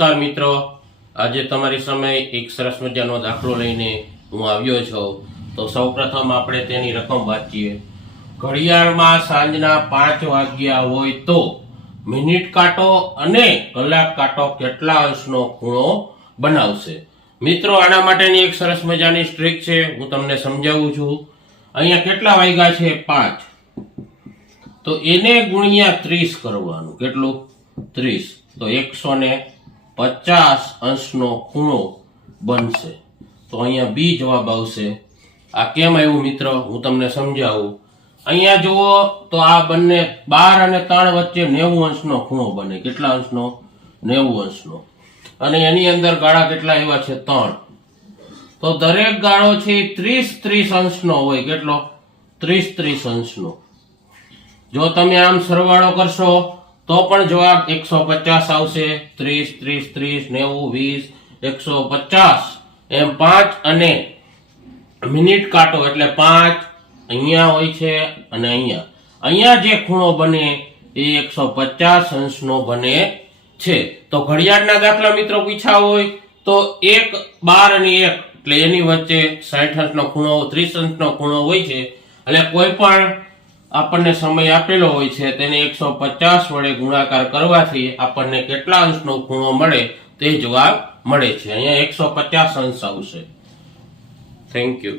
નમસ્કાર મિત્રો, આજે તમારી સામે એક સરસ મજાનો દાખલો લઈને હું આવ્યો છું. તો સૌપ્રથમ આપણે તેની રકમ વાંચીએ. ઘડિયાળમાં સાંજના 5 વાગ્યા હોય તો મિનિટ કાંટો અને કલાક કાંટો કેટલા અંશનો ખૂણો બનાવશે? મિત્રો, આના માટેની એક સરસ મજાની ટ્રીક છે, હું તમને સમજાવું છું. અહીંયા કેટલા વાગ્યા છે? 5. તો એને ગુણ્યા 30 કરવાનું. કેટલું? 30. તો 150 અંશનો ખૂણો બનશે. તો અહીંયા બી જવાબ આવશે. આ કેમ આવ્યું મિત્રો, હું તમને સમજાવું. અહીંયા જુઓ તો આ બંને 12 અને 3 વચ્ચે 90 અંશનો ખૂણો બને. કેટલા અંશનો? 90 અંશનો. અને એની અંદર ગાળા કેટલા આવ્યા છે? 3. તો દરેક ગાળો છે 30 અંશનો હોય. કેટલો? 30 અંશનો. જો તમે આમ સરવાળો કરશો તો પણ જવાબ 150 આવશે. 30 30 30 90 20 150 એમ 5 અને મિનિટ કાંટો એટલે 5 અહીંયા હોય છે અને અહીંયા જે ખૂણો બને એ 150 અંશનો બને છે. તો ઘડિયાળના દાખલા મિત્રો પૂછ્યા હોય તો 1 12 અને 1 એટલે એની વચ્ચે 60 અંશનો ખૂણો 30 અંશનો ખૂણો હોય છે. એટલે કોઈ પણ આપણને સમય આપેલો હોય છે તેને 150 વડે ગુણાકાર કરવાથી આપણને કેટલા અંશનો ખૂણો મળે તે જવાબ મળે છે. અહીંયા 150 અંશ આવશે. Thank you.